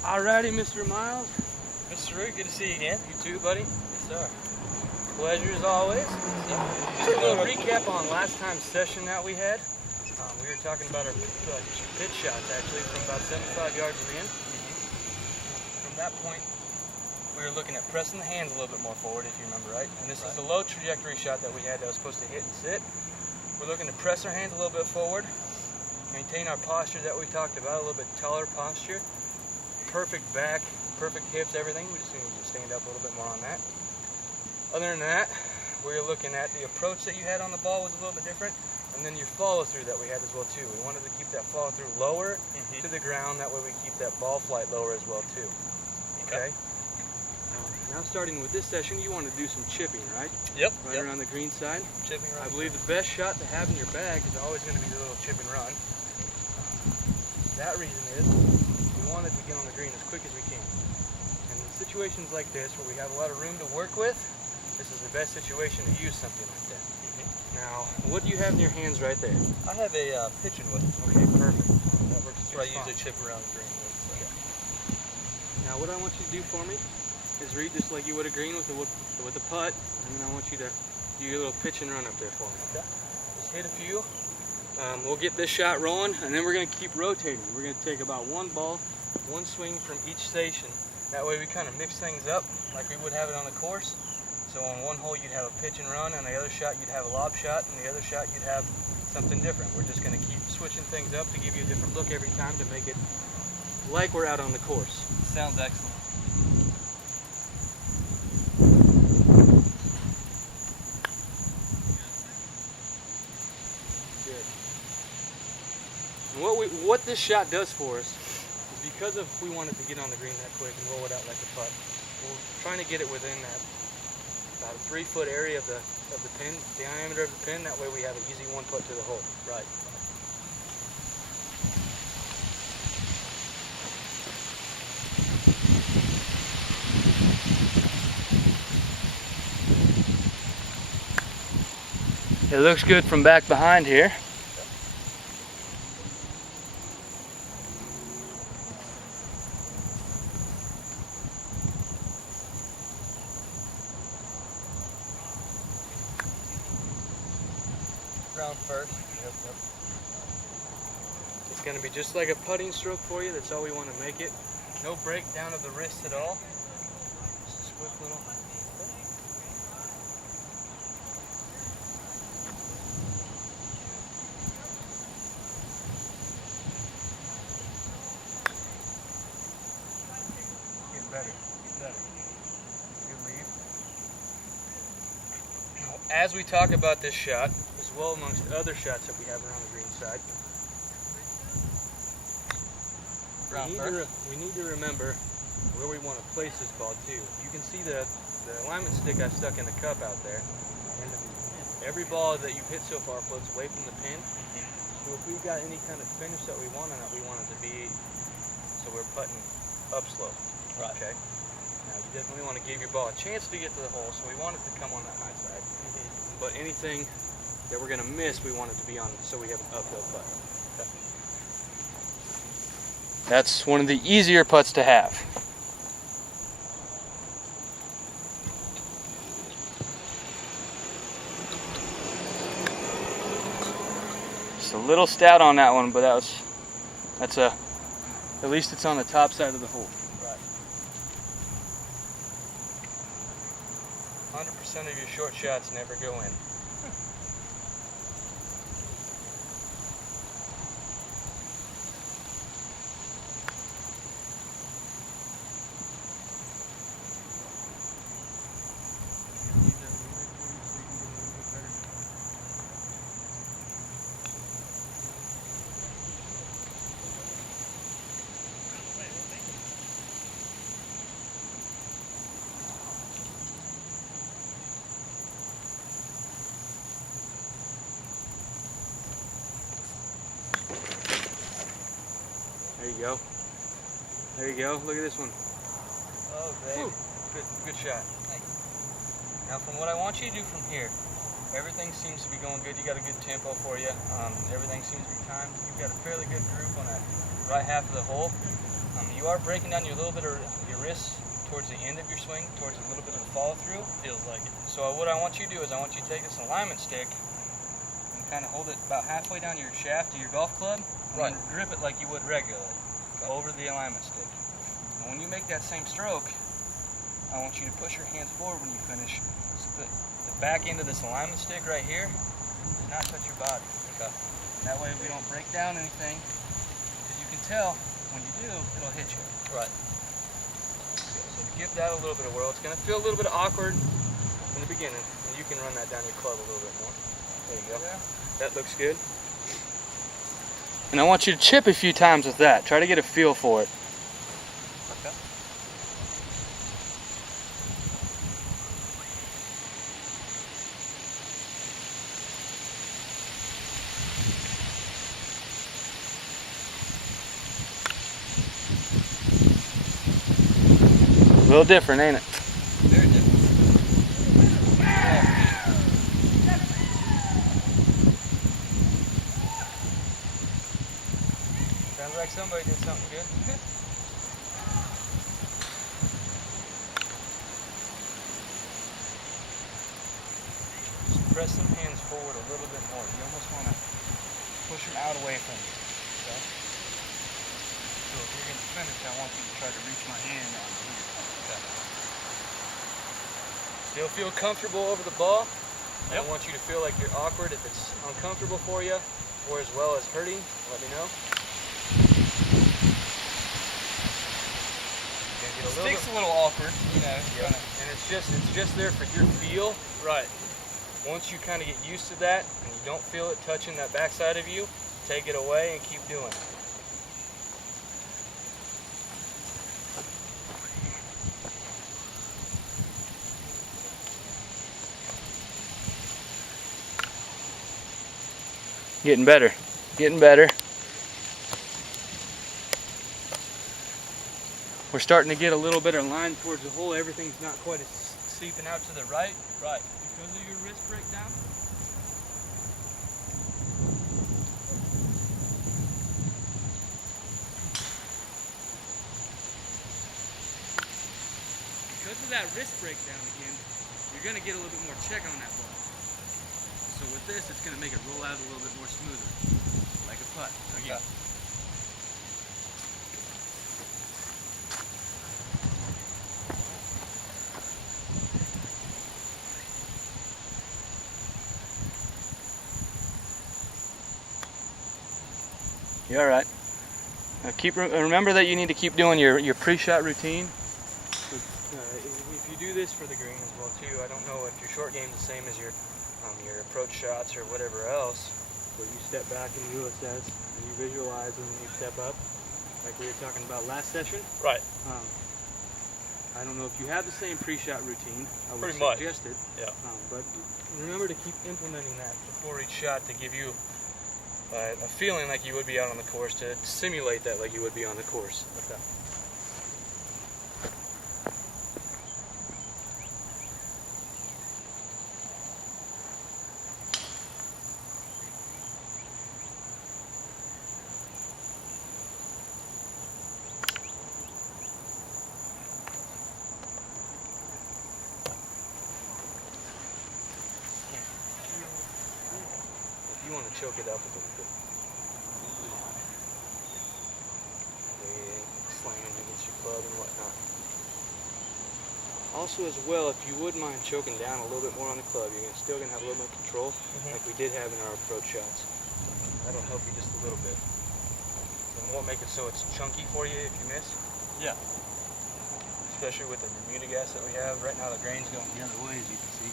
Alrighty, Mr. Miles. Mr. Root, good to see you again. You too, buddy. Yes, sir. Pleasure as always. Yeah. Just a little recap on last time's session that we had. We were talking about our pitch shots actually from about 75 yards in. From that point, we were looking at pressing the hands a little bit more forward, if you remember right. And this is the low trajectory shot that we had that was supposed to hit and sit. We're looking to press our hands a little bit forward, maintain our posture that we talked about, a little bit taller posture, perfect back, perfect hips, everything. We just need to stand up a little bit more on that. Other than that, we were looking at the approach that you had on the ball was a little bit different, and then your follow through that we had as well too. We wanted to keep that follow through lower to the ground, that way we keep that ball flight lower as well too. Okay? Now starting with this session, you want to do some chipping, right? Yep. Right around the green side. Chipping around. I believe the best shot to have in your bag is always going to be the little chip and run. That reason is we wanted to get on the green as quick as we can. And in situations like this where we have a lot of room to work with, this is the best situation to use something like that. Now, what do you have in your hands right there? I have a pitching whip. Okay, perfect. That works. That's what I usually chip around the green with. So. Okay. Now, what I want you to do for me is read just like you would a green with a putt, and then I want you to do your little pitch and run up there for me. Okay. Just hit a few. We'll get this shot rolling, and then we're going to keep rotating. We're going to take about one ball, one swing from each station. That way we kind of mix things up like we would have it on the course. So on one hole you'd have a pitch and run, and the other shot you'd have a lob shot, and the other shot you'd have something different. We're just going to keep switching things up to give you a different look every time to make it like we're out on the course. Sounds excellent. Good. And what this shot does for us is because of we wanted to get on the green that quick and roll it out like a putt, we're trying to get it within that about a 3-foot area of the pin, diameter of the pin. That way we have an easy one putt to the hole. Right. It looks good from back behind here. Ground first. Yep. It's going to be just like a putting stroke for you. That's all we want to make it. No breakdown of the wrist at all. Just a swift little. Get better. Good lead. Now, as we talk about this shot, as well amongst other shots that we have around the green side, we need to remember where we want to place this ball too. You can see the alignment stick I stuck in the cup out there, and every ball that you've hit so far floats away from the pin. So if we've got any kind of finish that we want on it, we want it to be so we're putting upslope. Right. Okay. Now you definitely want to give your ball a chance to get to the hole, so we want it to come on that high side. But anything that we're going to miss, we want it to be on so we have an uphill putt. Okay. That's one of the easier putts to have. Just a little stout on that one, but at least it's on the top side of the hole. Right. 100% of your short shots never go in. There you go. There you go. Look at this one. Oh, baby. Good shot. Now, from what I want you to do from here, everything seems to be going good. You got a good tempo for you. Everything seems to be timed. You've got a fairly good groove on that right half of the hole. You are breaking down your little bit of your wrist towards the end of your swing, towards a little bit of the follow through. Feels like it. So what I want you to do is I want you to take this alignment stick and kind of hold it about halfway down your shaft of your golf club, and Right. then grip it like you would regularly over the alignment stick. And when you make that same stroke, I want you to push your hands forward when you finish, so that the back end of this alignment stick right here does not touch your body. Okay. That way we don't break down anything, because you can tell when you do, it'll hit you. Right. So to give that a little bit of whirl, it's going to feel a little bit awkward in the beginning, and you can run that down your club a little bit more. There you go. Yeah. That looks good. And I want you to chip a few times with that. Try to get a feel for it. Okay. A little different, ain't it? Very different. Sounds like somebody did something good. Just press them hands forward a little bit more. You almost want to push them out away from you. Okay? So if you're going to finish, I want you to try to reach my hand down here. Okay. Still feel comfortable over the ball. I Yep. don't want you to feel like you're awkward. If it's uncomfortable for you, or as well as hurting, let me know. Gonna get a little Stick's bit- a little awkward, you know. Yeah. And it's just there for your feel. Right. Once you kind of get used to that and you don't feel it touching that backside of you, take it away and keep doing it. Getting better. Getting better. We're starting to get a little better line towards the hole. Everything's not quite as seeping out to the right. Right. Because of your wrist breakdown? Because of that wrist breakdown again, you're going to get a little bit more check on that ball. So with this, it's going to make it roll out a little bit more smoother. Like a putt. Again. Okay. You're all right. Now remember that you need to keep doing your pre-shot routine. If you do this for the green as well too, I don't know if your short game is the same as your approach shots or whatever else, where you step back and you assess and you visualize and you step up, like we were talking about last session. Right. I don't know if you have the same pre-shot routine. I would Pretty much. suggest it. Yeah. But remember to keep implementing that before each shot to give you a feeling like you would be out on the course, to simulate that like you would be on the course. Okay. If you want to choke it up a little bit. Slamming against your club and whatnot. Also as well, if you wouldn't mind choking down a little bit more on the club, you're still going to have a little more control, like we did have in our approach shots. That'll help you just a little bit. And won't make it so it's chunky for you if you miss. Yeah. Especially with the Bermuda gas that we have. Right now the grain's going the other way, as you can see.